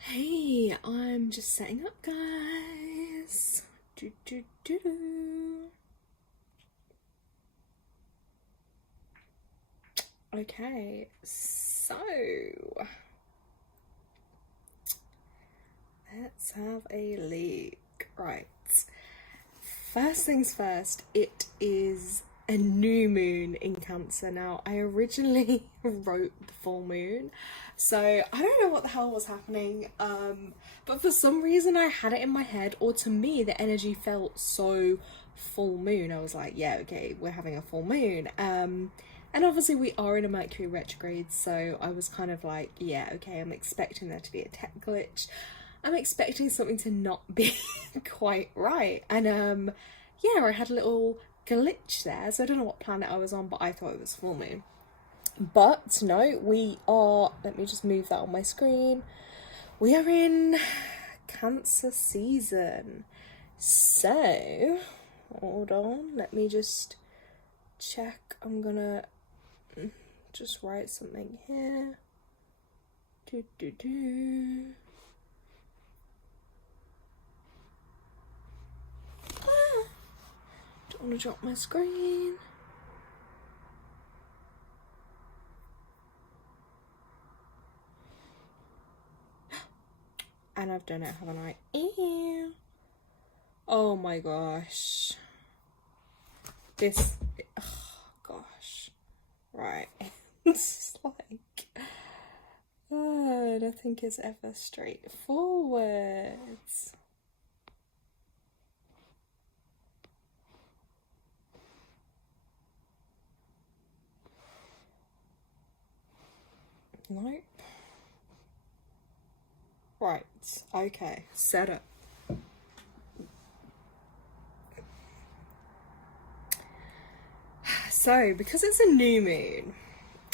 Hey, I'm just setting up, guys. Do, do, do, do. Okay, so let's have a look. Right, first things first, it is a new moon in Cancer. Now, I originally wrote the full moon, so I don't know what the hell was happening, but for some reason I had it in my head, or to me the energy felt so full moon. I was like, yeah, okay, we're having a full moon. And obviously we are in a Mercury retrograde, so I was kind of like, yeah, okay, I'm expecting there to be a tech glitch. I'm expecting something to not be quite right. And yeah, I had a little glitch there. So I don't know what planet I was on, but I thought it was full moon. But no, we are, let me just move that on my screen. We are in Cancer season. So, hold on, let me just check. I'm gonna just write something here. Do, do, do. Don't want to drop my screen. And I've done it, haven't I? Ew. Oh my gosh. This, oh gosh. Right. It's like, nothing is ever straightforward. Nope. Right, okay, set up. So, because it's a new moon,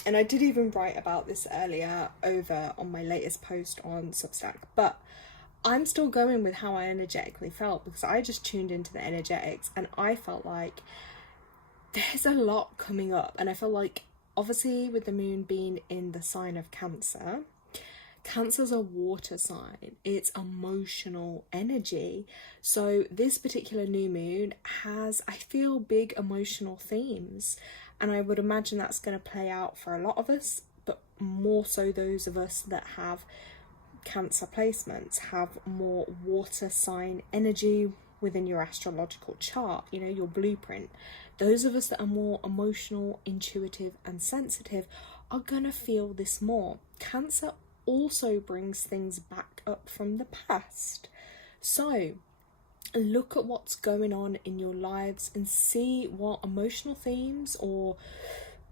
and I did even write about this earlier over on my latest post on Substack, but I'm still going with how I energetically felt because I just tuned into the energetics and I felt like there's a lot coming up. And I feel like, obviously, with the moon being in the sign of Cancer, Cancer's a water sign, it's emotional energy. So this particular new moon has, I feel, big emotional themes. And I would imagine that's going to play out for a lot of us, but more so those of us that have Cancer placements, have more water sign energy within your astrological chart, you know, your blueprint. Those of us that are more emotional, intuitive, and sensitive are going to feel this more. Cancer also brings things back up from the past. So look at what's going on in your lives and see what emotional themes or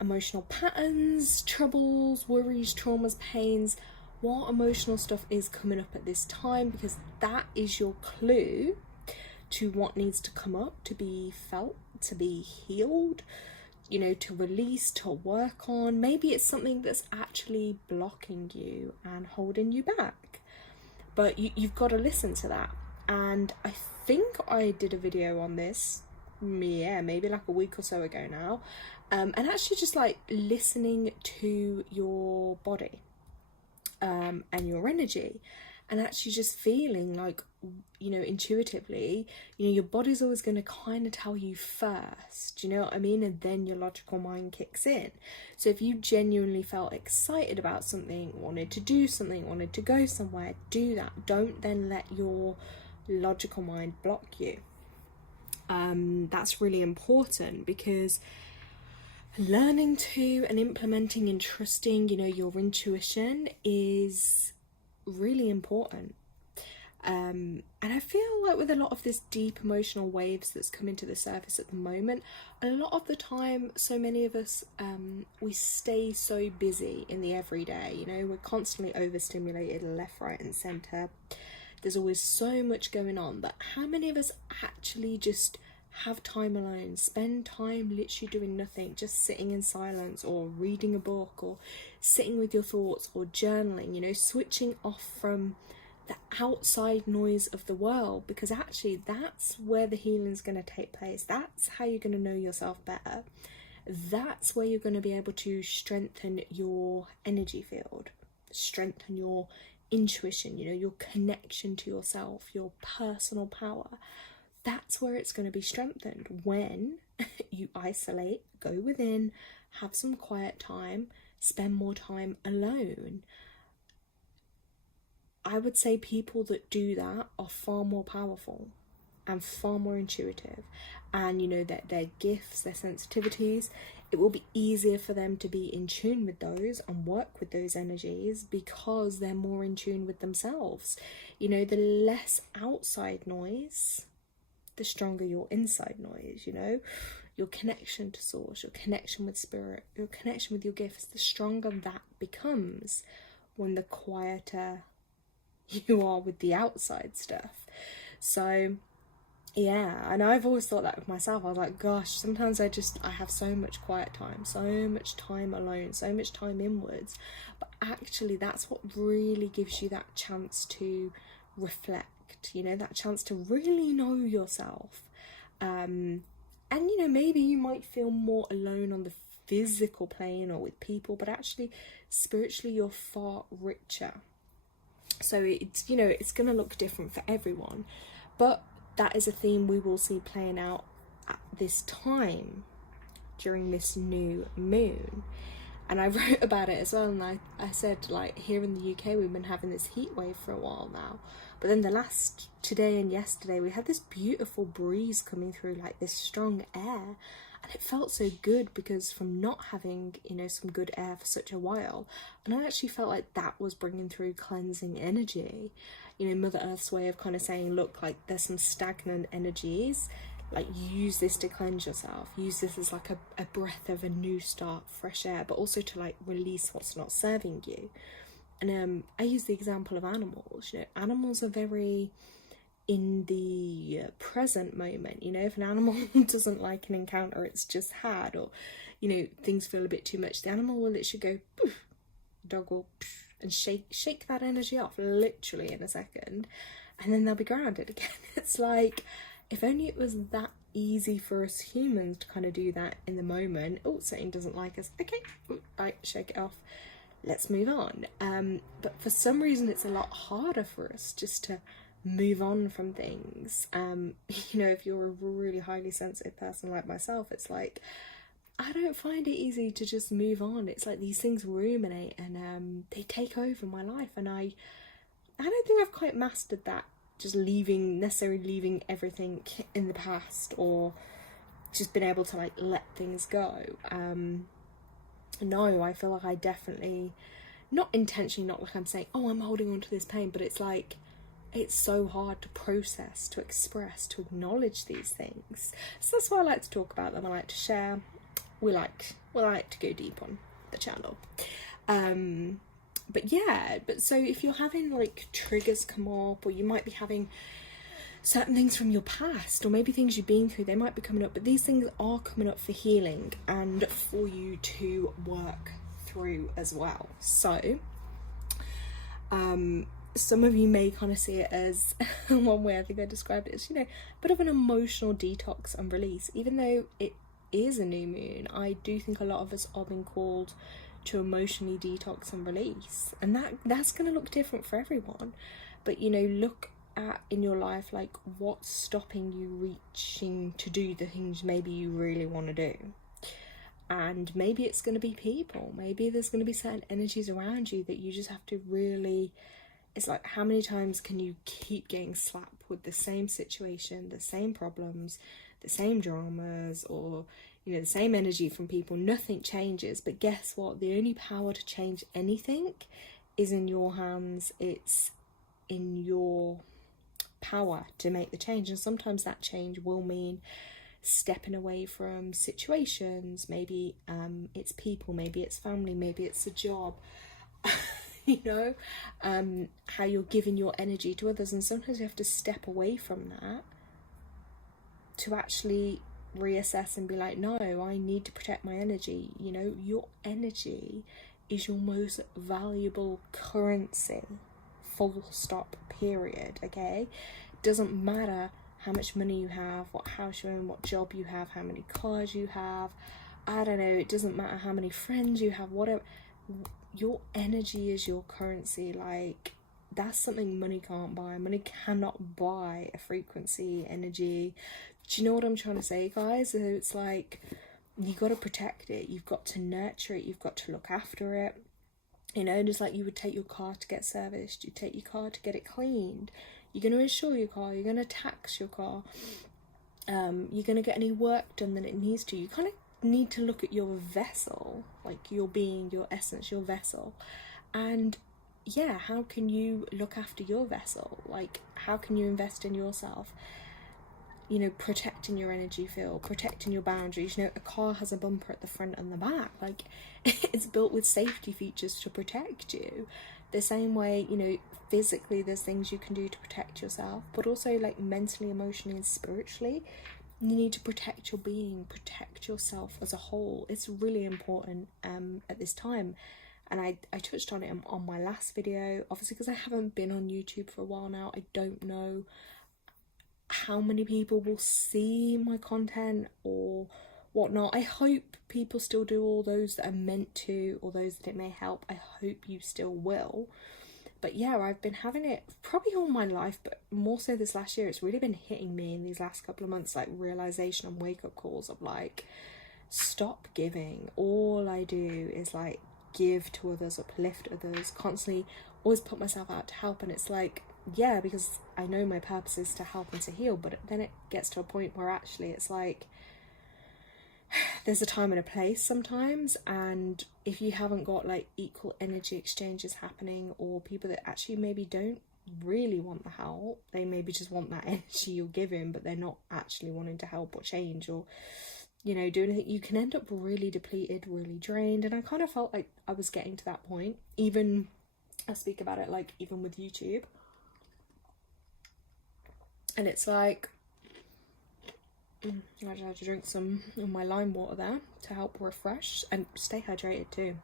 emotional patterns, troubles, worries, traumas, pains, what emotional stuff is coming up at this time, because that is your clue to what needs to come up, to be felt, to be healed, you know, to release, to work on. Maybe it's something that's actually blocking you and holding you back, but you've got to listen to that. And I think I did a video on this, yeah, maybe like a week or so ago now, and actually just like listening to your body and your energy, and actually just feeling like, you know, intuitively, you know, your body's always going to kind of tell you first, you know what I mean? And then your logical mind kicks in. So if you genuinely felt excited about something, wanted to do something, wanted to go somewhere, do that. Don't then let your logical mind block you. That's really important, because learning to and implementing and trusting, you know, your intuition is really important. And I feel like with a lot of this deep emotional waves that's coming to the surface at the moment, a lot of the time, so many of us, we stay so busy in the everyday, you know, we're constantly overstimulated left, right and centre. There's always so much going on, but how many of us actually just have time alone, spend time literally doing nothing, just sitting in silence or reading a book or sitting with your thoughts or journaling, you know, switching off from the outside noise of the world, because actually that's where the healing is going to take place. That's how you're going to know yourself better. That's where you're going to be able to strengthen your energy field, strengthen your intuition, you know, your connection to yourself, your personal power, that's where it's going to be strengthened when you isolate, go within, have some quiet time, spend more time alone. I would say people that do that are far more powerful and far more intuitive, and you know that their gifts, their sensitivities, it will be easier for them to be in tune with those and work with those energies because they're more in tune with themselves. You know, the less outside noise, the stronger your inside noise, you know, your connection to source, your connection with spirit, your connection with your gifts, the stronger that becomes when the quieter you are with the outside stuff. So yeah, and I've always thought that with myself. I was like, gosh, sometimes I have so much quiet time, so much time alone, so much time inwards, but actually that's what really gives you that chance to reflect, you know, that chance to really know yourself. And you know, maybe you might feel more alone on the physical plane or with people, but actually spiritually you're far richer. So it's, you know, it's going to look different for everyone, but that is a theme we will see playing out at this time during this new moon. And I wrote about it as well, and I said, like, here in the UK we've been having this heat wave for a while now, but then today and yesterday we had this beautiful breeze coming through, like this strong air, and it felt so good because from not having, you know, some good air for such a while, and I actually felt like that was bringing through cleansing energy. You know, Mother Earth's way of kind of saying, look, like there's some stagnant energies, like use this to cleanse yourself, use this as like a breath of a new start, fresh air, but also to like release what's not serving you. And I use the example of animals. You know, animals are very in the present moment. You know, if an animal doesn't like an encounter it's just had, or you know, things feel a bit too much, the animal will literally go poof, dog will poof, and shake that energy off literally in a second, and then they'll be grounded again. It's like, if only it was that easy for us humans to kind of do that in the moment. Oh, something doesn't like us, okay, right, shake it off, let's move on. But for some reason it's a lot harder for us just to move on from things. You know, if you're a really highly sensitive person like myself, it's like, I don't find it easy to just move on. It's like these things ruminate and they take over my life, and I don't think I've quite mastered that, just necessarily leaving everything in the past, or just been able to like let things go. No, I feel like I definitely, not intentionally, not like I'm saying, oh, I'm holding on to this pain, but it's like, it's so hard to process, to express, to acknowledge these things. So that's why I like to talk about them. I like to share. We like to go deep on the channel. But yeah, so if you're having like triggers come up, or you might be having certain things from your past, or maybe things you've been through, they might be coming up, but these things are coming up for healing and for you to work through as well. So some of you may kind of see it as one way I think I described it as, you know, a bit of an emotional detox and release. Even though it is a new moon, I do think a lot of us are being called to emotionally detox and release, and that's going to look different for everyone. But you know, look at in your life, like, what's stopping you reaching to do the things maybe you really want to do. And maybe it's going to be people, maybe there's going to be certain energies around you that you just have to really, it's like, how many times can you keep getting slapped with the same situation, the same problems, the same dramas, or you know, the same energy from people? Nothing changes. But guess what? The only power to change anything is in your hands. It's in your power to make the change, and sometimes that change will mean stepping away from situations. Maybe it's people, maybe it's family, maybe it's a job. You know, how you're giving your energy to others, and sometimes you have to step away from that to actually reassess and be like, no, I need to protect my energy. You know, your energy is your most valuable currency, full stop, period. Okay, it doesn't matter how much money you have, what house you're in, what job you have, how many cars you have, I don't know, it doesn't matter how many friends you have, whatever. Your energy is your currency. Like, that's something money can't buy. Money cannot buy a frequency, energy. Do you know what I'm trying to say, guys? It's like, you got to protect it, you've got to nurture it, you've got to look after it. You know, just like you would take your car to get serviced, you take your car to get it cleaned. You're going to insure your car, you're going to tax your car, you're going to get any work done that it needs to. You kind of need to look at your vessel, like your being, your essence, your vessel. And yeah, how can you look after your vessel? Like, how can you invest in yourself? You know, protecting your energy field, protecting your boundaries. You know, a car has a bumper at the front and the back. Like, it's built with safety features to protect you. The same way, you know, physically there's things you can do to protect yourself, but also like mentally, emotionally and spiritually, you need to protect your being, protect yourself as a whole. It's really important at this time. And I touched on it on my last video, obviously, because I haven't been on YouTube for a while now. I don't know how many people will see my content or whatnot. I hope people still do, all those that are meant to, or those that it may help. I hope you still will. But yeah, I've been having it probably all my life, but more so this last year. It's really been hitting me in these last couple of months, like realization and wake up calls of like, stop giving. All I do is like give to others, uplift others, constantly always put myself out to help. And it's like, yeah, because I know my purpose is to help and to heal, but then it gets to a point where actually it's like, there's a time and a place sometimes, and if you haven't got like equal energy exchanges happening, or people that actually maybe don't really want the help, they maybe just want that energy you're giving, but they're not actually wanting to help or change or, you know, do anything, you can end up really depleted, really drained. And I kind of felt like I was getting to that point. Even, I speak about it like even with YouTube. And it's like, I just had to drink some of my lime water there to help refresh and stay hydrated too.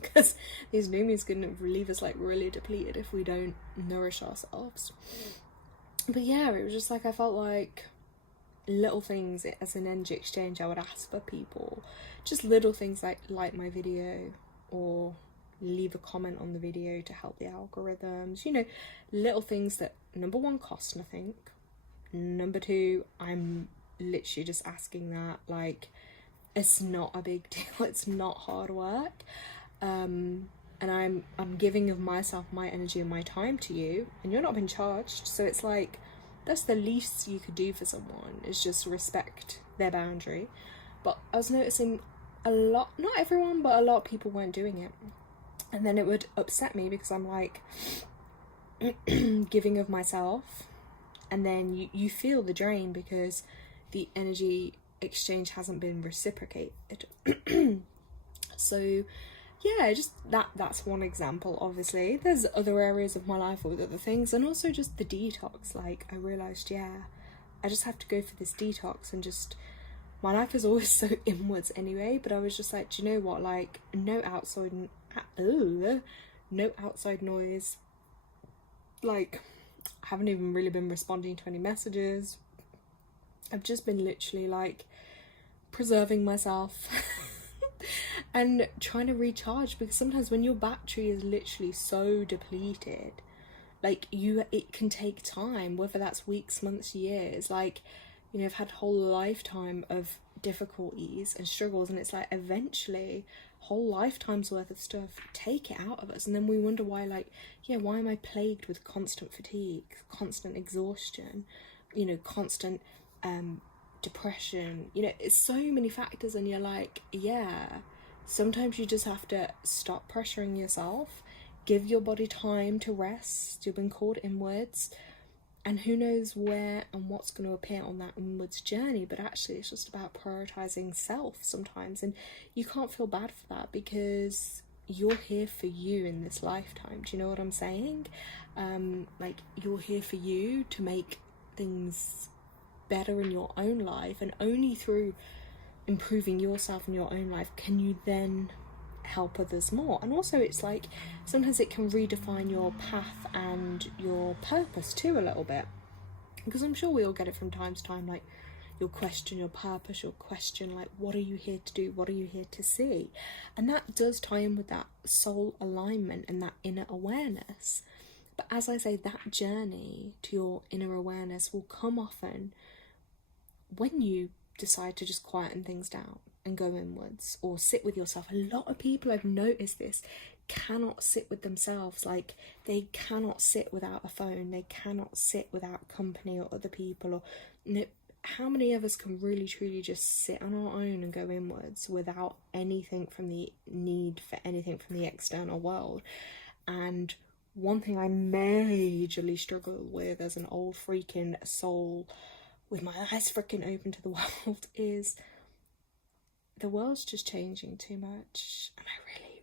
Because these noomies can leave us like really depleted if we don't nourish ourselves. But yeah, it was just like, I felt like little things as an energy exchange I would ask for people. Just little things like my video, or leave a comment on the video to help the algorithms. You know, little things that, number one, cost nothing. Number two, I'm literally just asking that, like, it's not a big deal, it's not hard work, and I'm giving of myself, my energy and my time to you, and you're not being charged. So it's like, that's the least you could do for someone, is just respect their boundary. But I was noticing a lot, not everyone, but a lot of people weren't doing it, and then it would upset me because I'm like giving of myself, and then you feel the drain because the energy exchange hasn't been reciprocated. So yeah, just that's one example. Obviously there's other areas of my life with other things, and also just the detox. Like, I realized, yeah, I just have to go for this detox, and just, my life is always so inwards anyway, but I was just like, do you know what, like, no outside noise. Like, I haven't even really been responding to any messages. I've just been literally like preserving myself and trying to recharge, because sometimes when your battery is literally so depleted, like, it can take time, whether that's weeks, months, years. Like, you know, I've had a whole lifetime of difficulties and struggles, and it's like, eventually whole lifetime's worth of stuff take it out of us, and then we wonder why, like, yeah, why am I plagued with constant fatigue, constant exhaustion, you know, constant depression, you know, it's so many factors. And you're like, yeah, sometimes you just have to stop pressuring yourself, give your body time to rest. You've been called inwards, and who knows where and what's going to appear on that inwards journey. But actually it's just about prioritizing self sometimes, and you can't feel bad for that, because you're here for you in this lifetime. Do you know what I'm saying? Like, you're here for you to make things better in your own life, and only through improving yourself in your own life can you then help others more. And also, it's like, sometimes it can redefine your path and your purpose too a little bit, because I'm sure we all get it from time to time. Like, you'll question your purpose, you'll question, like, what are you here to do, what are you here to see? And that does tie in with that soul alignment and that inner awareness. But as I say, that journey to your inner awareness will come often when you decide to just quieten things down and go inwards or sit with yourself. A lot of people, I've noticed this, cannot sit with themselves. Like, they cannot sit without a phone, they cannot sit without company or other people. Or, you know, how many of us can really truly just sit on our own and go inwards without anything from the need for anything from the external world? And one thing I majorly struggle with as an old freaking soul with my eyes freaking open to the world is the world's just changing too much, and I really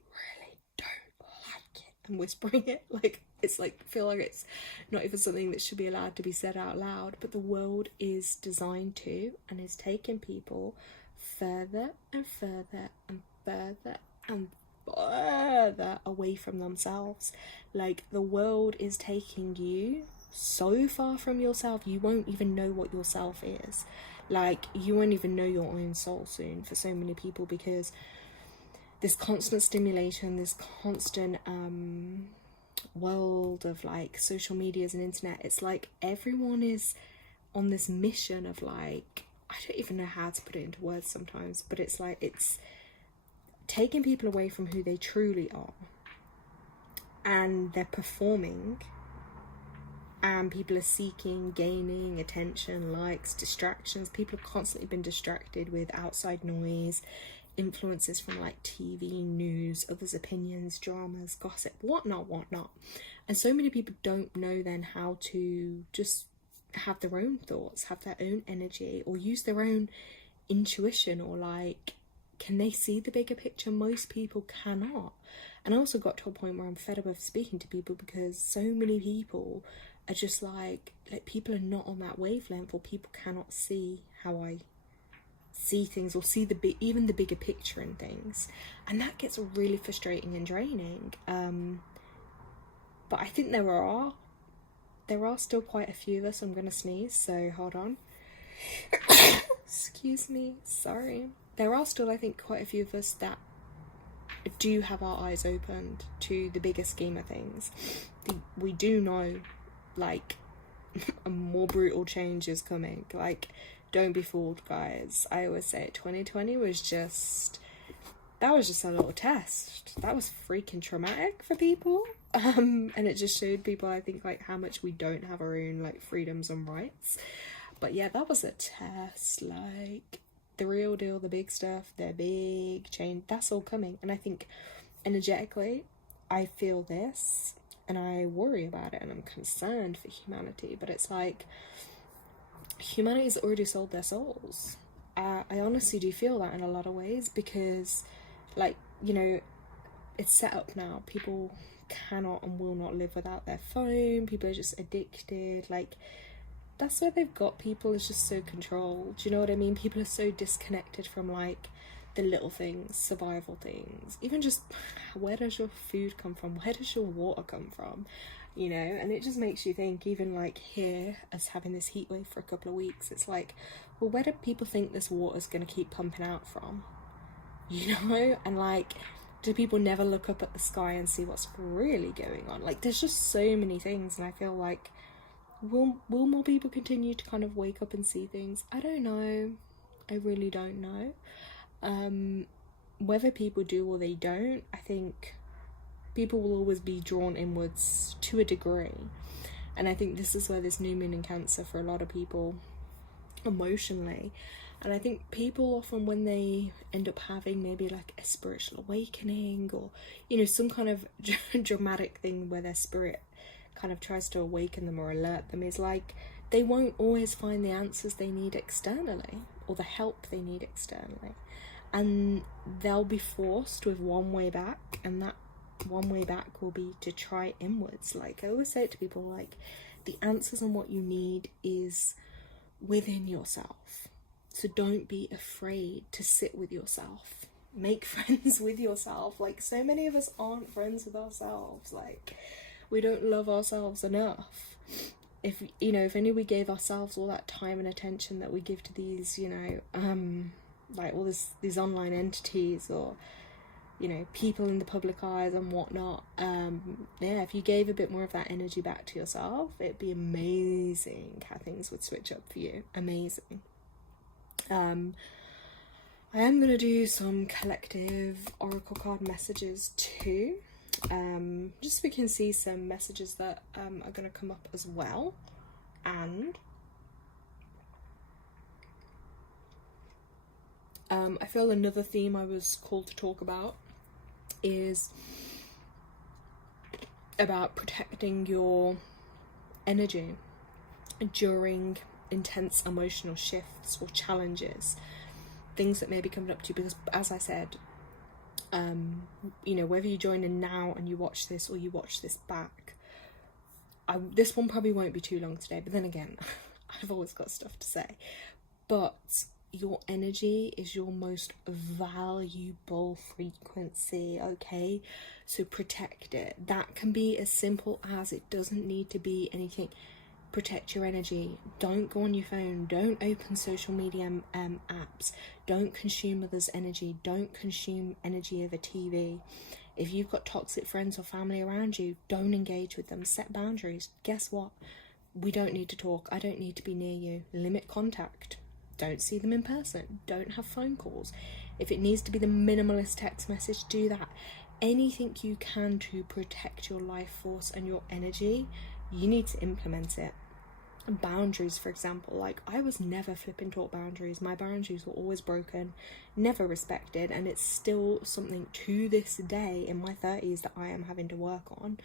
don't like it. I'm whispering it, like, it's like, I feel like it's not even something that should be allowed to be said out loud, but the world is designed to, and is taking people further and further and further and further away from themselves. Like, the world is taking you so far from yourself, you won't even know what yourself is. Like, you won't even know your own soul soon for so many people, because this constant stimulation, this constant world of like social medias and internet, it's like everyone is on this mission of like, I don't even know how to put it into words sometimes, but it's like, it's taking people away from who they truly are, and they're performing, and people are seeking, gaining attention, likes, distractions. People have constantly been distracted with outside noise, influences from like TV, news, others' opinions, dramas, gossip, whatnot. And so many people don't know then how to just have their own thoughts, have their own energy, or use their own intuition, or like, can they see the bigger picture? Most people cannot. And I also got to a point where I'm fed up of speaking to people, because so many people are just like people are not on that wavelength, or people cannot see how I see things, or see even the bigger picture in things, and that gets really frustrating and draining. But I think there are still quite a few of us. I'm gonna sneeze, so hold on. Excuse me, sorry. There are still, I think, quite a few of us that do have our eyes opened to the bigger scheme of things. We do know, like, a more brutal change is coming. Like, don't be fooled, guys. I always say it, 2020 was just a little test. That was freaking traumatic for people. And it just showed people, I think, like, how much we don't have our own, like, freedoms and rights. But yeah, that was a test. Like, the real deal, the big stuff, the big change, that's all coming. And I think energetically, I feel this, and I worry about it, and I'm concerned for humanity. But it's like, humanity's already sold their souls. I honestly do feel that in a lot of ways, because, like, you know, it's set up now. People cannot and will not live without their phone. People are just addicted. Like, that's where they've got people is just so controlled. Do you know what I mean? People are so disconnected from, like, the little things, survival things. Even just, where does your food come from? Where does your water come from? You know, and it just makes you think, even like here, us having this heat wave for a couple of weeks, it's like, well, where do people think this water's going to keep pumping out from? You know? And like, do people never look up at the sky and see what's really going on? Like, there's just so many things, and I feel like, will more people continue to kind of wake up and see things? I don't know. I really don't know. Whether people do or they don't, I think people will always be drawn inwards to a degree. And I think this is where this new moon in Cancer for a lot of people emotionally, and I think people often, when they end up having maybe like a spiritual awakening, or, you know, some kind of dramatic thing where their spirit kind of tries to awaken them or alert them, is like, they won't always find the answers they need externally, or the help they need externally, and they'll be forced with one way back, and that one way back will be to try inwards. Like, I always say it to people, like, the answers on what you need is within yourself. So don't be afraid to sit with yourself. Make friends with yourself. Like, so many of us aren't friends with ourselves. Like, we don't love ourselves enough. If, you know, if only we gave ourselves all that time and attention that we give to these, you know, like all these online entities, or, you know, people in the public eyes and whatnot. Yeah, if you gave a bit more of that energy back to yourself, it'd be amazing how things would switch up for you. Amazing. I am going to do some collective oracle card messages too, just so we can see some messages that are going to come up as well. And I feel another theme I was called to talk about is about protecting your energy during intense emotional shifts or challenges, things that may be coming up to you, because as I said, you know, whether you join in now and you watch this or you watch this back, this one probably won't be too long today, but then again, I've always got stuff to say. But your energy is your most valuable frequency, okay? So protect it. That can be as simple as, it doesn't need to be anything. Protect your energy. Don't go on your phone. Don't open social media apps. Don't consume others' energy. Don't consume energy over TV. If you've got toxic friends or family around you, don't engage with them. Set boundaries. Guess what? We don't need to talk. I don't need to be near you. Limit contact. Don't see them in person. Don't have phone calls. If it needs to be the minimalist text message, do that. Anything you can to protect your life force and your energy, you need to implement it. Boundaries, for example, like I was never flipping taught boundaries. My boundaries were always broken, never respected, and it's still something to this day in my 30s that I am having to work on,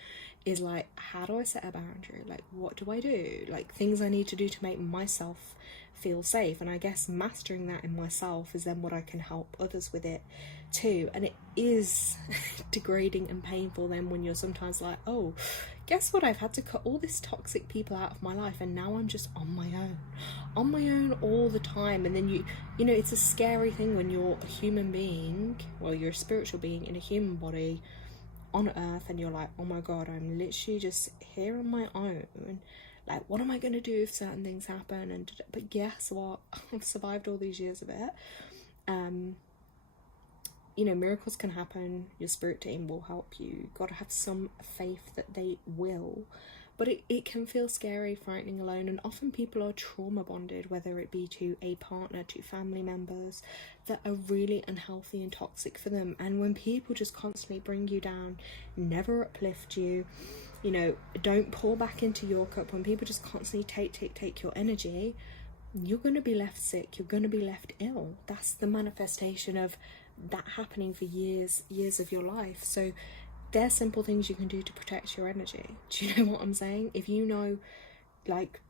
is like, how do I set a boundary? Like, what do I do? Like, things I need to do to make myself feel safe. And I guess mastering that in myself is then what I can help others with it too. And it is degrading and painful then when you're sometimes like, oh, guess what, I've had to cut all these toxic people out of my life and now I'm just on my own all the time. And then you know, it's a scary thing when you're a human being, well, you're a spiritual being in a human body on earth, and you're like, oh my god, I'm literally just here on my own. Like, what am I going to do if certain things happen? And but guess what? I've survived all these years of it. You know, miracles can happen. Your spirit team will help you. You've got to have some faith that they will. But it can feel scary, frightening, alone. And often people are trauma bonded, whether it be to a partner, to family members, that are really unhealthy and toxic for them. And when people just constantly bring you down, never uplift you, you know, don't pour back into your cup, when people just constantly take your energy, you're going to be left sick. You're going to be left ill. That's the manifestation of that happening for years of your life. So there's simple things you can do to protect your energy. Do you know what I'm saying? If you know, like,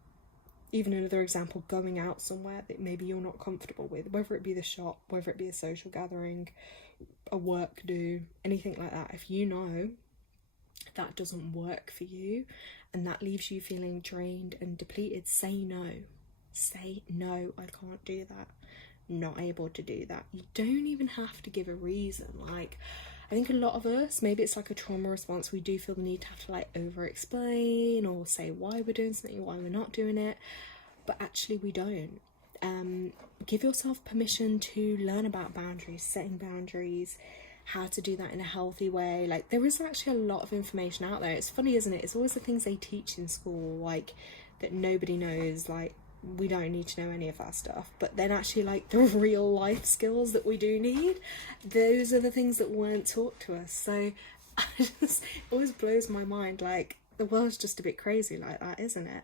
even another example, going out somewhere that maybe you're not comfortable with, whether it be the shop, whether it be a social gathering, a work do, anything like that, if you know that doesn't work for you and that leaves you feeling drained and depleted, say no. Say no, I can't do that. Not able to do that. You don't even have to give a reason. Like, I think a lot of us, maybe it's like a trauma response, we do feel the need to have to like over explain or say why we're doing something, why we're not doing it, but actually we don't. Give yourself permission to learn about boundaries, setting boundaries, how to do that in a healthy way. Like, there is actually a lot of information out there. It's funny, isn't it? It's always the things they teach in school, like, that nobody knows. Like, we don't need to know any of that stuff, but then actually, like, the real life skills that we do need, those are the things that weren't taught to us. So it always blows my mind, like, the world's just a bit crazy like that, isn't it?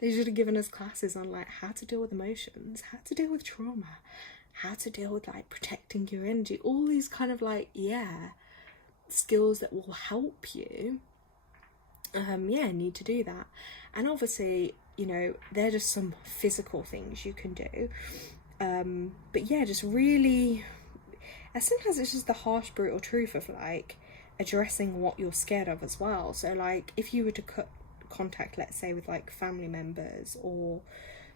They should have given us classes on like how to deal with emotions, how to deal with trauma, how to deal with like protecting your energy, all these kind of like, yeah, skills that will help you. Need to do that. And obviously, you know, they're just some physical things you can do. But yeah, just really, and sometimes it's just the harsh, brutal truth of like addressing what you're scared of as well. So like, if you were to cut contact, let's say, with like family members or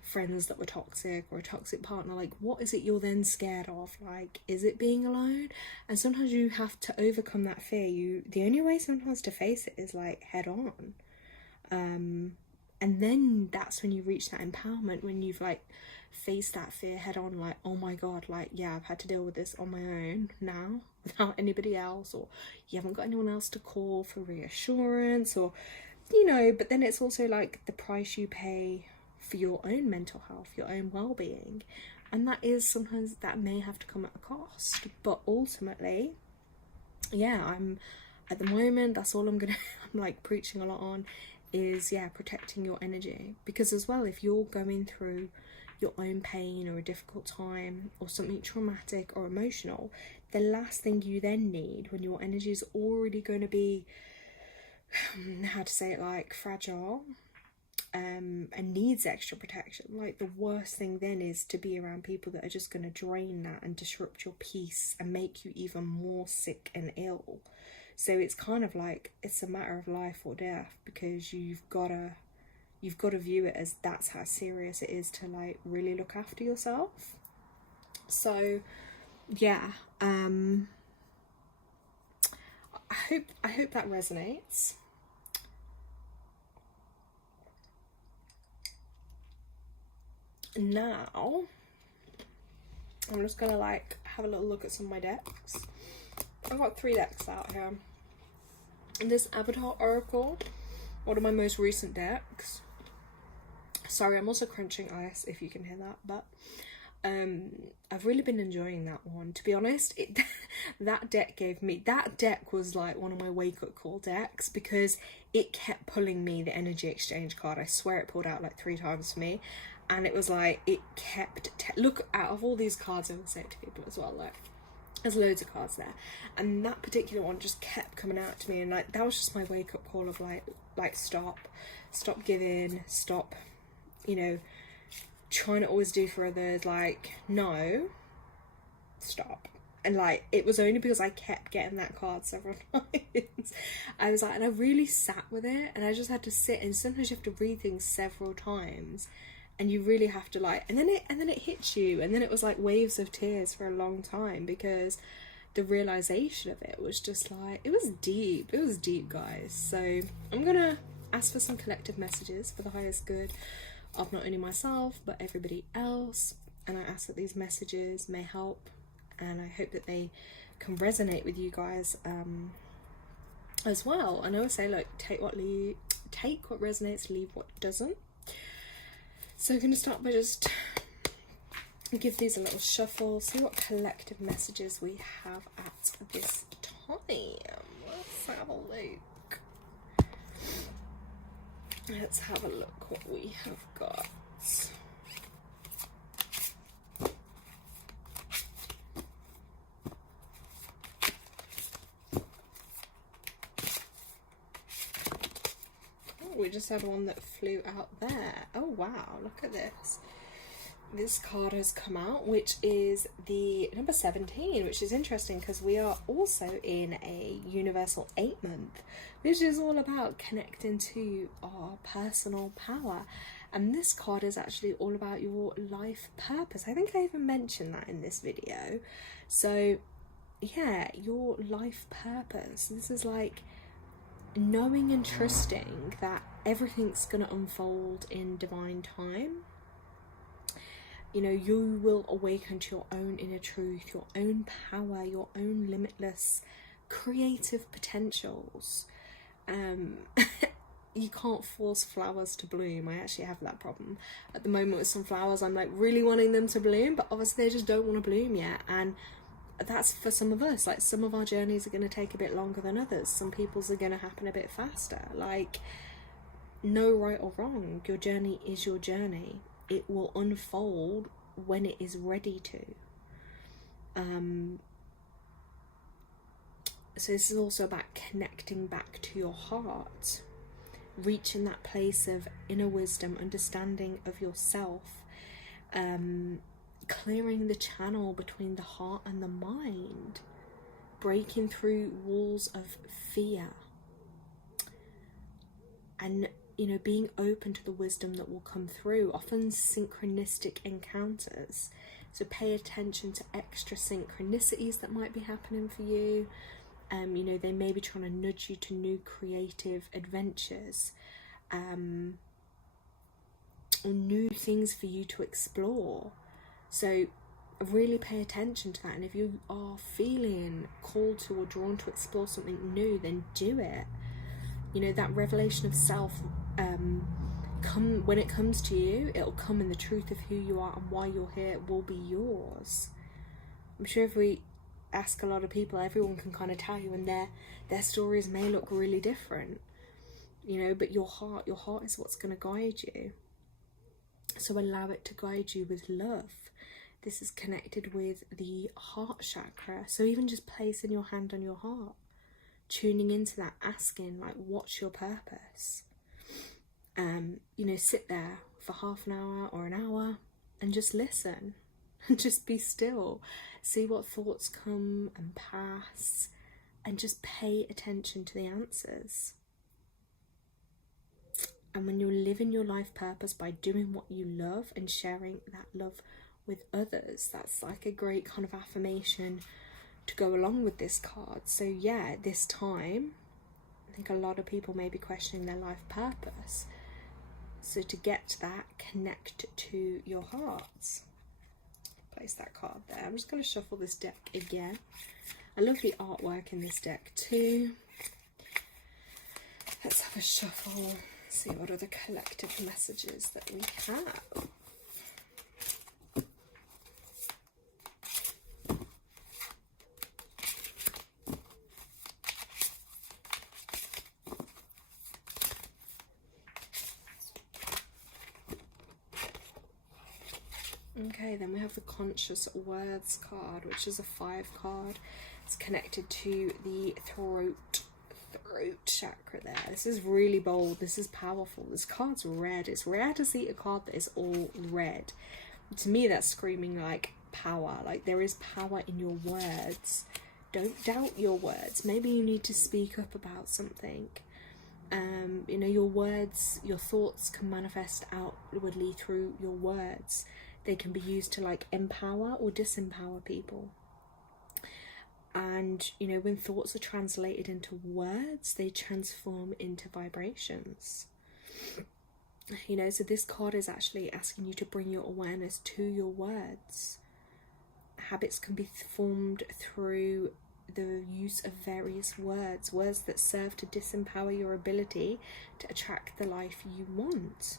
friends that were toxic, or a toxic partner, like, what is it you're then scared of? Like, is it being alone? And sometimes you have to overcome that fear. The only way sometimes to face it is like head on. And then that's when you reach that empowerment, when you've like faced that fear head on, like, oh my god, like, yeah, I've had to deal with this on my own now without anybody else, or you haven't got anyone else to call for reassurance, or, you know. But then it's also like the price you pay for your own mental health, your own well-being, and that is sometimes, that may have to come at a cost. But ultimately, yeah, I'm at the moment, that's all I'm like preaching a lot on, is, yeah, protecting your energy. Because as well, if you're going through your own pain or a difficult time or something traumatic or emotional, the last thing you then need when your energy is already going to be, how to say it, like, fragile, and needs extra protection, like, the worst thing then is to be around people that are just going to drain that and disrupt your peace and make you even more sick and ill. So it's kind of like, it's a matter of life or death, because you've got to view it as, that's how serious it is to like really look after yourself. So yeah, I hope that resonates. Now I'm just gonna like have a little look at some of my decks. I've got 3 decks out here. And this Avatar Oracle, one of my most recent decks. Sorry, I'm also crunching ice if you can hear that, but I've really been enjoying that one, to be honest. That deck was like one of my wake-up call decks, because it kept pulling me the energy exchange card. I swear it pulled out like 3 times for me, and it was like, it kept look, out of all these cards, I would say it to people as well, like, there's loads of cards there, and that particular one just kept coming out to me, and like, that was just my wake-up call of like stop giving, stop, you know, trying to always do for others, like, no, stop. And like, it was only because I kept getting that card several times. I was like, and I really sat with it, and I just had to sit, and sometimes you have to read things several times, and you really have to like, and then it hits you, and then it was like waves of tears for a long time, because the realization of it was just like, it was deep, guys. So I'm gonna ask for some collective messages for the highest good of not only myself but everybody else, and I ask that these messages may help, and I hope that they can resonate with you guys as well. And I always say, look, take what resonates, leave what doesn't. So I'm going to start by just give these a little shuffle, see what collective messages we have at this time. Let's have a look. Let's have a look what we have got. We just had one that flew out there. Oh wow, look at this. This card has come out, which is the number 17, which is interesting because we are also in a universal 8 month, which is all about connecting to our personal power. And this card is actually all about your life purpose. I think I even mentioned that in this video. So yeah, your life purpose. This is like knowing and trusting that everything's going to unfold in divine time. You know, you will awaken to your own inner truth, your own power, your own limitless creative potentials. You can't force flowers to bloom. I actually have that problem at the moment with some flowers. I'm like really wanting them to bloom, but obviously they just don't want to bloom yet. And that's for some of us. Like, some of our journeys are going to take a bit longer than others. Some people's are going to happen a bit faster. Like, no right or wrong. Your journey is your journey. It will unfold when it is ready to. So this is also about connecting back to your heart, reaching that place of inner wisdom, understanding of yourself, clearing the channel between the heart and the mind, breaking through walls of fear, and, you know, being open to the wisdom that will come through, often synchronistic encounters. So pay attention to extra synchronicities that might be happening for you. You know, they may be trying to nudge you to new creative adventures. or new things for you to explore. So really pay attention to that, and if you are feeling called to or drawn to explore something new, then do it. You know, that revelation of self, when it comes to you, it'll come, and the truth of who you are and why you're here will be yours. I'm sure if we ask a lot of people, everyone can kind of tell you, and their stories may look really different, you know, but your heart is what's going to guide you. So allow it to guide you with love. This is connected with the heart chakra. So even just placing your hand on your heart, tuning into that, asking, like, what's your purpose? You know, sit there for half an hour or an hour and just listen and just be still. See what thoughts come and pass, and just pay attention to the answers. And when you're living your life purpose by doing what you love and sharing that love with others, that's like a great kind of affirmation to go along with this card. So yeah, this time I think a lot of people may be questioning their life purpose. So to get to that, connect to your hearts. Place that card there. I'm just going to shuffle this deck again. I love the artwork in this deck too. Let's have a shuffle, see what other collective messages that we have. Okay, then we have the Conscious Words card, which is a 5 card. It's connected to the throat chakra there. This is really bold. This is powerful. This card's red. It's rare to see a card that is all red. To me, that's screaming like power. Like, there is power in your words. Don't doubt your words. Maybe you need to speak up about something. You know, your words, your thoughts can manifest outwardly through your words. They can be used to like empower or disempower people. And, you know, when thoughts are translated into words, they transform into vibrations. You know, so this card is actually asking you to bring your awareness to your words. Habits can be formed through the use of various words that serve to disempower your ability to attract the life you want.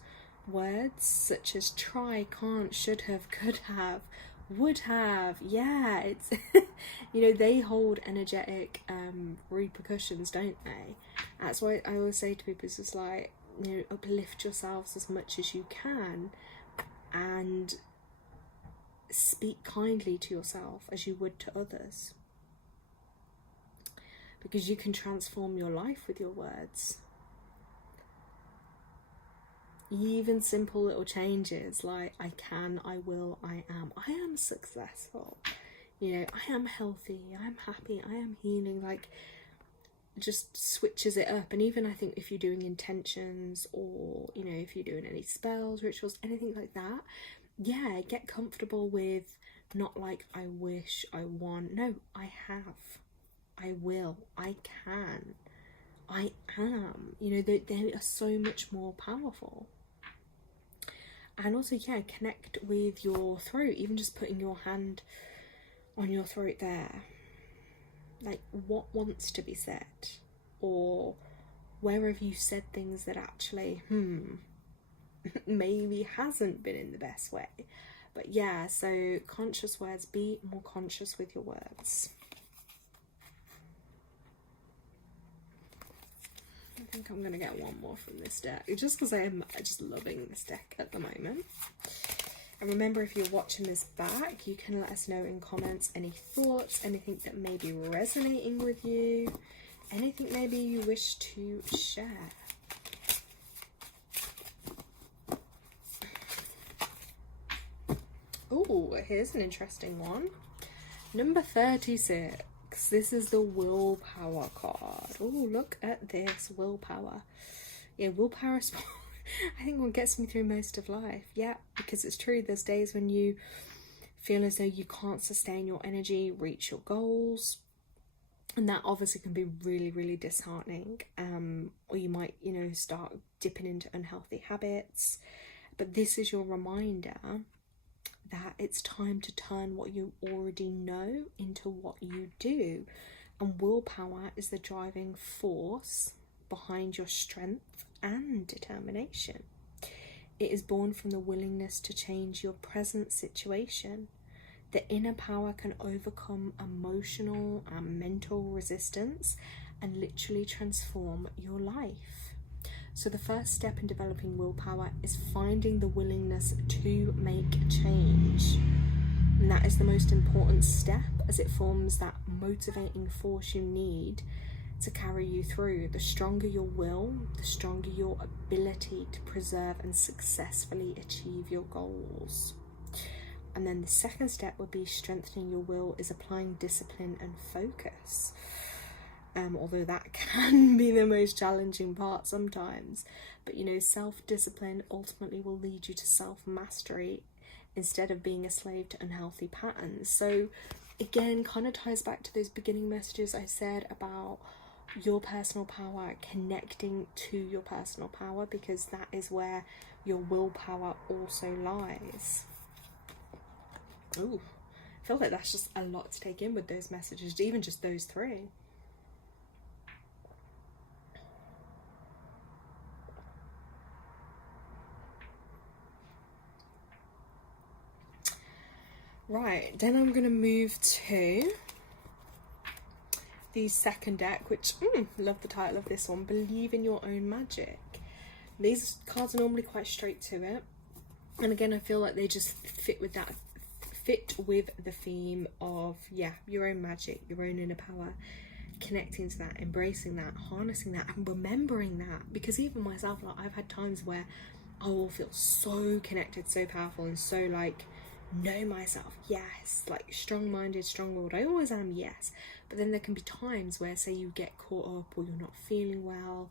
Words such as try, can't, should have, could have, would have, yeah, it's you know, they hold energetic repercussions, don't they? That's why I always say to people, it's just like, you know, uplift yourselves as much as you can and speak kindly to yourself as you would to others, because you can transform your life with your words. Even simple little changes like I can, I will, I am successful, you know, I am healthy, I am happy, I am healing, like, just switches it up. And even I think if you're doing intentions, or, you know, if you're doing any spells, rituals, anything like that, yeah, get comfortable with not like I wish, I want. No, I have, I will, I can, I am. You know, they are so much more powerful. And also, yeah, connect with your throat, even just putting your hand on your throat there. Like, what wants to be said? Or where have you said things that actually, maybe hasn't been in the best way? But yeah, so conscious words, be more conscious with your words. I think I'm going to get one more from this deck, just because I am just loving this deck at the moment. And remember, if you're watching this back, you can let us know in comments any thoughts, anything that may be resonating with you, anything maybe you wish to share. Oh, here's an interesting one. Number 36. This is the willpower card. Oh, look at this, willpower. Yeah, willpower is I think what gets me through most of life. Yeah, because it's true, there's days when you feel as though you can't sustain your energy, reach your goals, and that obviously can be really, really disheartening. Or you might, you know, start dipping into unhealthy habits. But this is your reminder that it's time to turn what you already know into what you do. And willpower is the driving force behind your strength and determination. It is born from the willingness to change your present situation. The inner power can overcome emotional and mental resistance and literally transform your life. So the first step in developing willpower is finding the willingness to make change. And that is the most important step, as it forms that motivating force you need to carry you through. The stronger your will, the stronger your ability to preserve and successfully achieve your goals. And then the second step would be strengthening your will is applying discipline and focus. Although that can be the most challenging part sometimes. But you know, self-discipline ultimately will lead you to self-mastery instead of being a slave to unhealthy patterns. So again, kind of ties back to those beginning messages I said about your personal power, connecting to your personal power, because that is where your willpower also lies. Ooh, I feel like that's just a lot to take in with those messages, even just those three. Right, then I'm going to move to the second deck, which, love the title of this one, Believe in Your Own Magic. These cards are normally quite straight to it. And again, I feel like they just fit with the theme of, your own magic, your own inner power, connecting to that, embracing that, harnessing that, and remembering that. Because even myself, like, I've had times where I will feel so connected, so powerful, and so like, know myself, yes, like strong-minded, strong-willed. I always am, yes. But then there can be times where, say, you get caught up or you're not feeling well,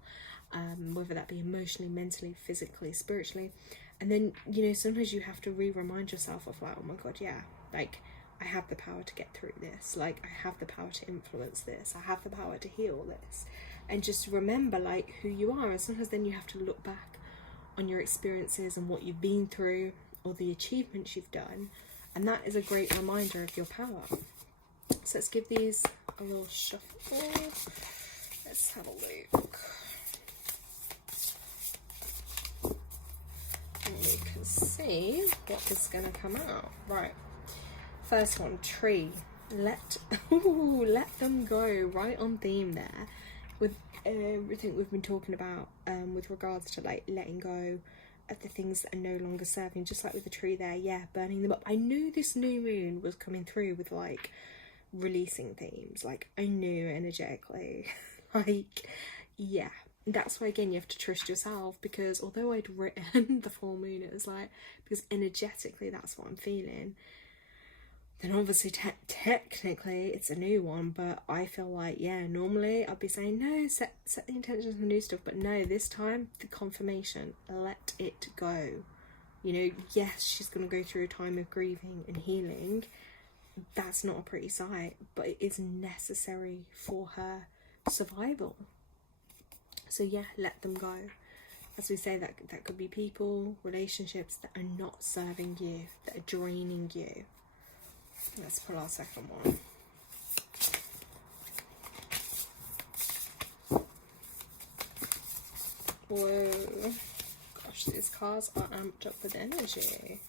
whether that be emotionally, mentally, physically, spiritually. And then, you know, sometimes you have to remind yourself of like, oh my God, yeah, like I have the power to get through this. Like I have the power to influence this. I have the power to heal this. And just remember like who you are. And sometimes then you have to look back on your experiences and what you've been through or the achievements you've done. And that is a great reminder of your power. So let's give these a little shuffle. Let's have a look. And we can see what is going to come out. Right. First one, tree. Let them go. Right on theme there. With everything we've been talking about with regards to like letting go of the things that are no longer serving, just like with the tree there, burning them up. I knew this new moon was coming through with like releasing themes, like I knew energetically, like that's why again you have to trust yourself, because although I'd written the full moon, it was like, because energetically that's what I'm feeling, then obviously technically it's a new one, but I feel like normally I'd be saying no, set the intentions for new stuff, but no, this time the confirmation, let it go. You know, yes, she's going to go through a time of grieving and healing. That's not a pretty sight, but it is necessary for her survival. So let them go. As we say, that could be people, relationships that are not serving you, that are draining you. Let's pull our second one. Whoa. Gosh, these cards are amped up with energy.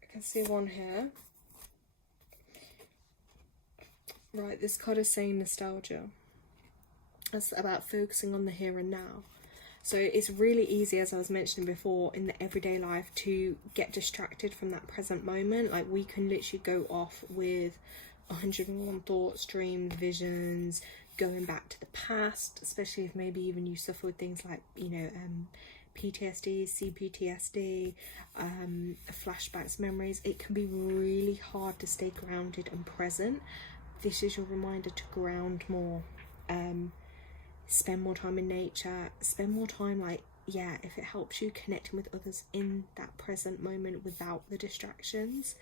I can see one here. Right, this card is saying nostalgia. That's about focusing on the here and now. So it's really easy, as I was mentioning before, in the everyday life to get distracted from that present moment. Like we can literally go off with 101 thoughts, dreams, visions, going back to the past, especially if maybe even you suffer with things like, you know, PTSD, CPTSD, flashbacks, memories. It can be really hard to stay grounded and present. This is your reminder to ground more, spend more time in nature, spend more time like yeah, if it helps you connecting with others in that present moment without the distractions,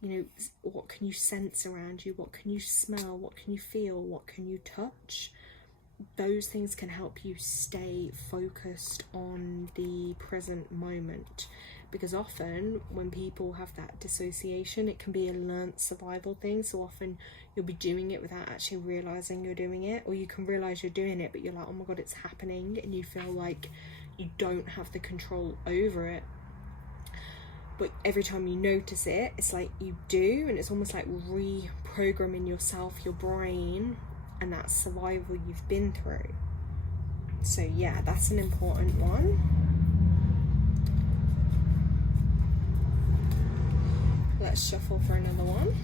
you know, what can you sense around you, what can you smell, what can you feel, what can you touch, those things can help you stay focused on the present moment. Because often when people have that dissociation, it can be a learnt survival thing. So often you'll be doing it without actually realizing you're doing it, or you can realize you're doing it but you're like, oh my god, it's happening, and you feel like you don't have the control over it. But every time you notice it, it's like you do, and it's almost like reprogramming yourself, your brain, and that survival you've been through. So yeah, that's an important one. Let's shuffle for another one,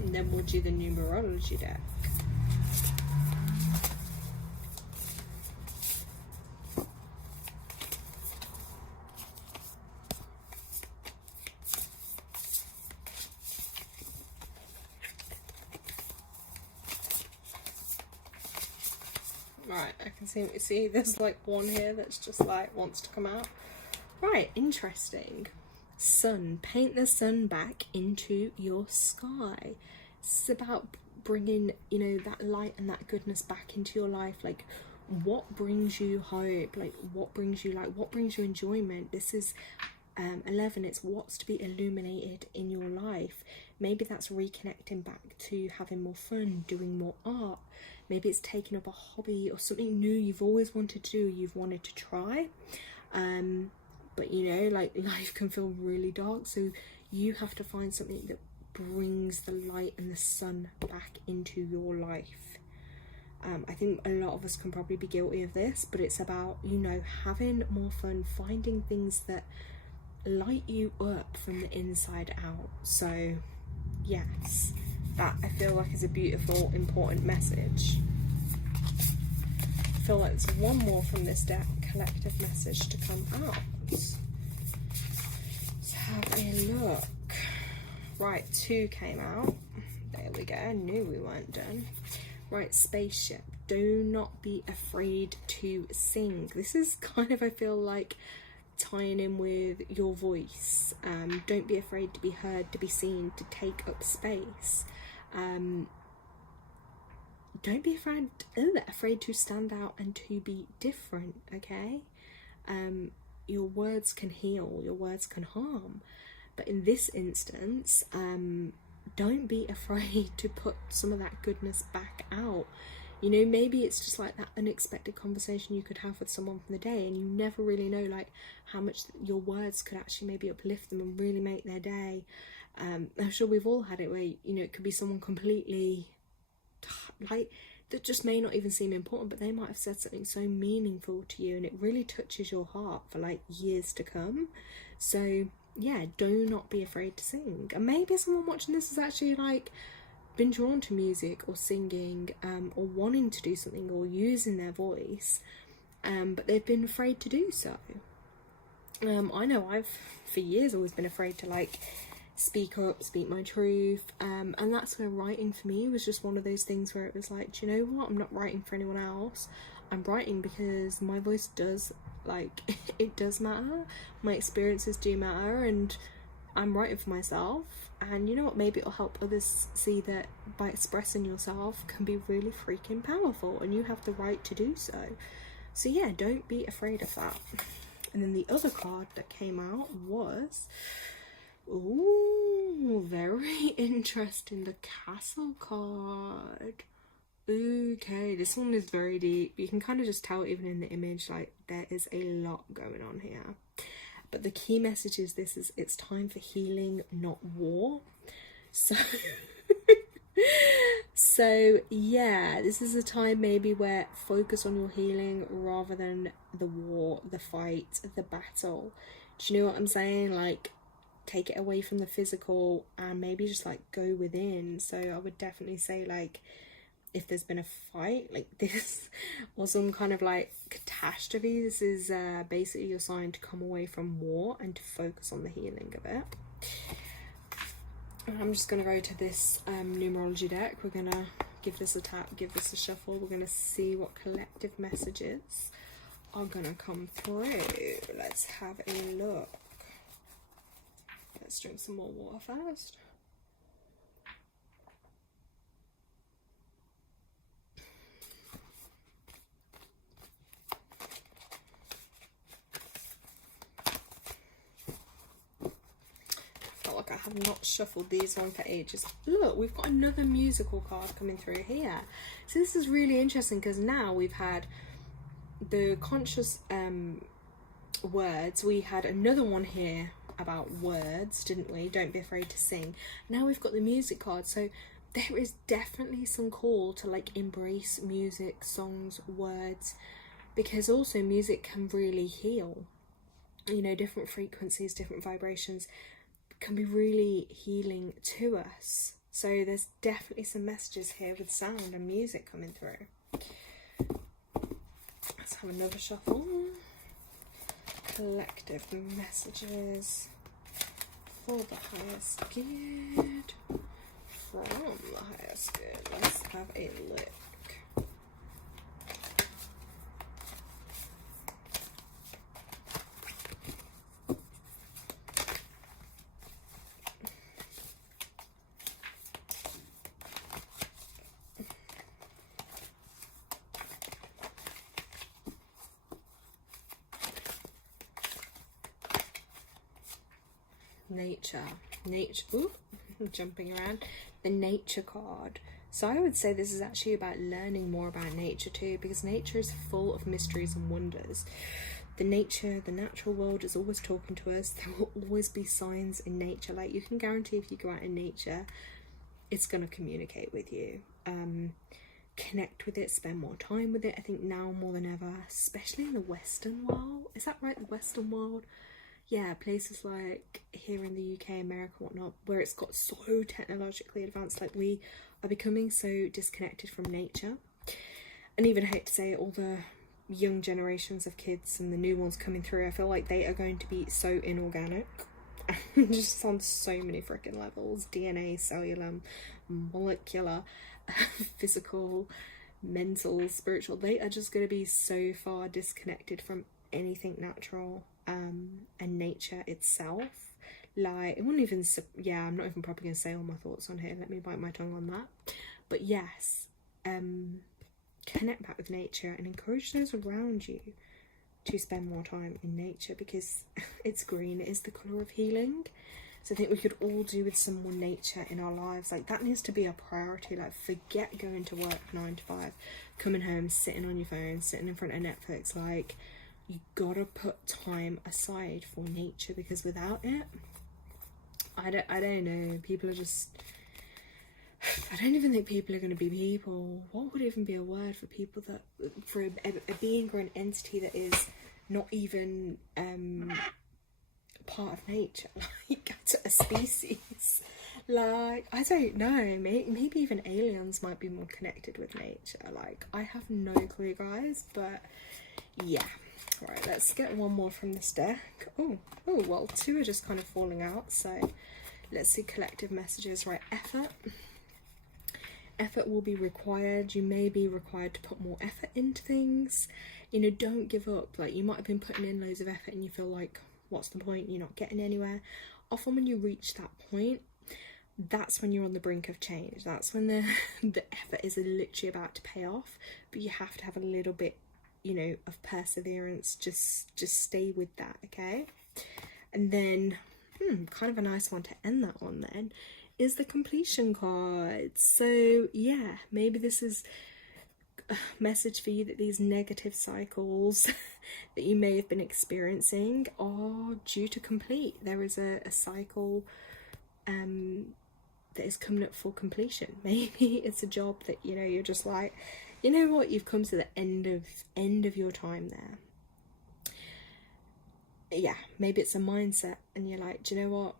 and then we'll do the numerology deck. Right, I can see there's like one here that's just like wants to come out. Right, interesting. Sun, paint the sun back into your sky. It's about bringing, you know, that light and that goodness back into your life. Like, what brings you hope? Like, what brings you enjoyment? This is 11. It's what's to be illuminated in your life. Maybe that's reconnecting back to having more fun, doing more art. Maybe it's taking up a hobby or something new you've always wanted to do, you've wanted to try. But you know, like, life can feel really dark, so you have to find something that brings the light and the sun back into your life. I think a lot of us can probably be guilty of this, but it's about, you know, having more fun, finding things that light you up from the inside out. So yes, that I feel like is a beautiful, important message. I feel like there's one more from this deck, collective message to come out. Let's have a look. Right, 2 came out. There we go, I knew we weren't done. Right, spaceship. Do not be afraid to sing. This is kind of, I feel like, tying in with your voice. Don't be afraid to be heard, to be seen, to take up space. Don't be afraid to stand out and to be different, okay? Your words can heal, your words can harm. But in this instance, don't be afraid to put some of that goodness back out. You know, maybe it's just like that unexpected conversation you could have with someone from the day, and you never really know like how much your words could actually maybe uplift them and really make their day. I'm sure we've all had it where, you know, it could be someone completely like that just may not even seem important, but they might have said something so meaningful to you and it really touches your heart for like years to come. So yeah, do not be afraid to sing. And maybe someone watching this is actually like been drawn to music or singing, or wanting to do something or using their voice, but they've been afraid to do so. I know I've for years always been afraid to like speak up, speak my truth, and that's where writing for me was just one of those things where it was like, do you know what, I'm not writing for anyone else, I'm writing because my voice does, like, it does matter, my experiences do matter, and I'm writing for myself. And you know what, maybe it'll help others see that by expressing yourself can be really freaking powerful, and you have the right to do so. So yeah, don't be afraid of that. And then the other card that came out was, ooh, very interesting, the Castle card. Okay, this one is very deep. You can kind of just tell even in the image, like, there is a lot going on here. But the key message is it's time for healing, not war. So, so yeah, this is a time maybe where focus on your healing rather than the war, the fight, the battle. Do you know what I'm saying? Like, take it away from the physical and maybe just like go within. So I would definitely say, like, if there's been a fight like this or some kind of like catastrophe, this is basically your sign to come away from war and to focus on the healing of it. And I'm just going to go to this numerology deck. We're going to give this a tap, give this a shuffle. We're going to see what collective messages are gonna come through. Let's have a look. Let's drink some more water first. I have not shuffled these one for ages. Look, we've got another musical card coming through here. So this is really interesting because now we've had the conscious words. We had another one here about words, didn't we? Don't be afraid to sing. Now we've got the music card. So there is definitely some call to like embrace music, songs, words, because also music can really heal. You know, different frequencies, different vibrations can be really healing to us. So there's definitely some messages here with sound and music coming through. Let's have another shuffle. Collective messages for the highest good. From the highest good. Let's have a look. Nature, ooh, I'm jumping around. The nature card. So I would say this is actually about learning more about nature too, because nature is full of mysteries and wonders. The natural world is always talking to us. There will always be signs in nature. Like, you can guarantee if you go out in nature, it's going to communicate with you. Connect with it, spend more time with it. I think now more than ever, especially in the Western world. Is that right? The Western world? Yeah, places like here in the UK, America, whatnot, where it's got so technologically advanced, like we are becoming so disconnected from nature. And even, I hate to say it, all the young generations of kids and the new ones coming through, I feel like they are going to be so inorganic. Just on so many freaking levels. DNA, cellular, molecular, physical, mental, spiritual. They are just going to be so far disconnected from anything natural. And nature itself. Like, it wouldn't even, yeah, I'm not even probably going to say all my thoughts on here, let me bite my tongue on that. But yes, connect back with nature and encourage those around you to spend more time in nature, because it's green, it is the colour of healing. So I think we could all do with some more nature in our lives. Like, that needs to be a priority. Like, forget going to work 9 to 5, coming home, sitting on your phone, sitting in front of Netflix. Like, you gotta put time aside for nature, because without it, I don't know, people are just, I don't even think people are going to be people. What would even be a word for people that, for a being or an entity that is not even part of nature, like a species? Like, I don't know, maybe even aliens might be more connected with nature. Like, I have no clue, guys, but yeah. Right, let's get one more from this deck. Oh, well, 2 are just kind of falling out, so let's see collective messages. Right, effort will be required. You may be required to put more effort into things. You know, don't give up. Like, you might have been putting in loads of effort and you feel like, what's the point? You're not getting anywhere. Often when you reach that point, that's when you're on the brink of change. That's when the effort is literally about to pay off, but you have to have a little bit, you know, of perseverance. Just stay with that, okay? And then kind of a nice one to end that on then is the completion card. So yeah, maybe this is a message for you that these negative cycles that you may have been experiencing are due to complete. There is a cycle that is coming up for completion. Maybe it's a job that, you know, you're just like, you know what, you've come to the end of your time there. Yeah, maybe it's a mindset and you're like, do you know what,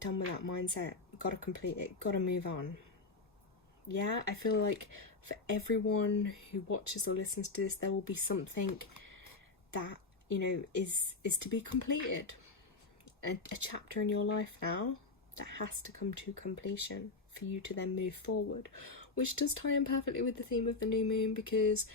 done with that mindset, gotta complete it, gotta move on. Yeah, I feel like for everyone who watches or listens to this, there will be something that, you know, is to be completed. A chapter in your life now that has to come to completion for you to then move forward, which does tie in perfectly with the theme of the new moon, because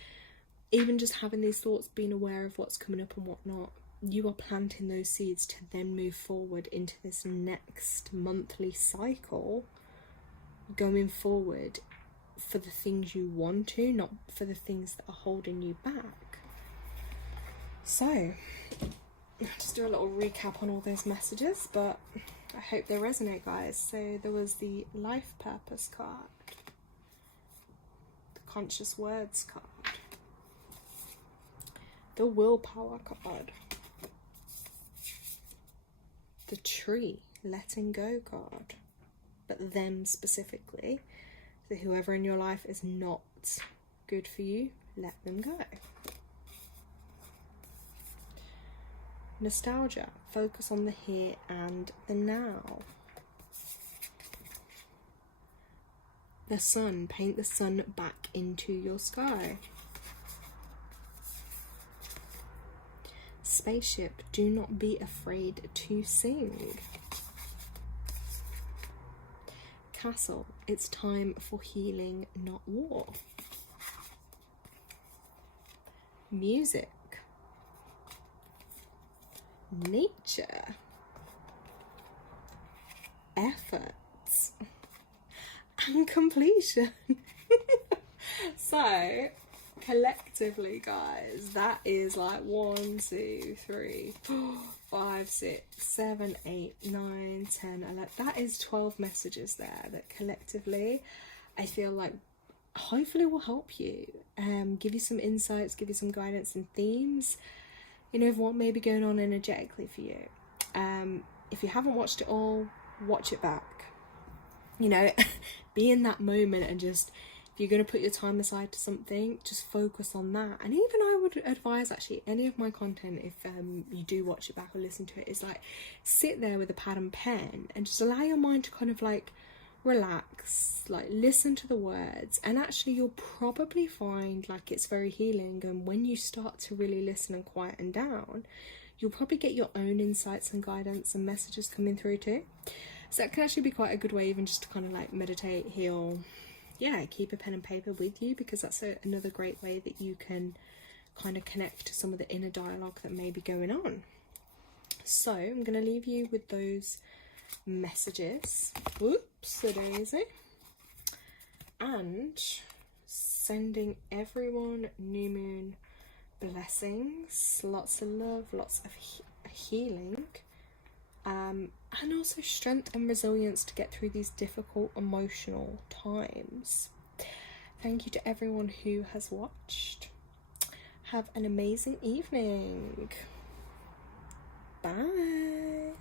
even just having these thoughts, being aware of what's coming up and whatnot, you are planting those seeds to then move forward into this next monthly cycle, going forward for the things you want to, not for the things that are holding you back. So, just do a little recap on all those messages, but I hope they resonate, guys. So there was the life purpose card, the conscious words card, the willpower card, the tree letting go card, but them specifically. So whoever in your life is not good for you, let them go. Nostalgia, focus on the here and the now. The sun, paint the sun back into your sky. Spaceship, do not be afraid to sing. Castle, it's time for healing, not war. Music, nature, efforts, and completion. So collectively, guys, that is like 1, 2, 3, 4, 5, 6, 7, 8, 9, 10, 11. That is 12 messages there that collectively I feel like hopefully will help you, give you some insights, give you some guidance and themes, you know, of what may be going on energetically for you. If you haven't watched it all, watch it back. You know, be in that moment, and just, if you're going to put your time aside to something, just focus on that. And even I would advise, actually, any of my content, if you do watch it back or listen to it, is like, sit there with a pad and pen and just allow your mind to kind of like relax, like listen to the words, and actually you'll probably find like it's very healing. And when you start to really listen and quieten down, you'll probably get your own insights and guidance and messages coming through too. So that can actually be quite a good way, even just to kind of like meditate, heal. Yeah, keep a pen and paper with you, because that's another great way that you can kind of connect to some of the inner dialogue that may be going on. So I'm going to leave you with those messages. Whoops-a-daisy. And sending everyone new moon blessings, lots of love, lots of healing, and also strength and resilience to get through these difficult emotional times. Thank you to everyone who has watched. Have an amazing evening. Bye.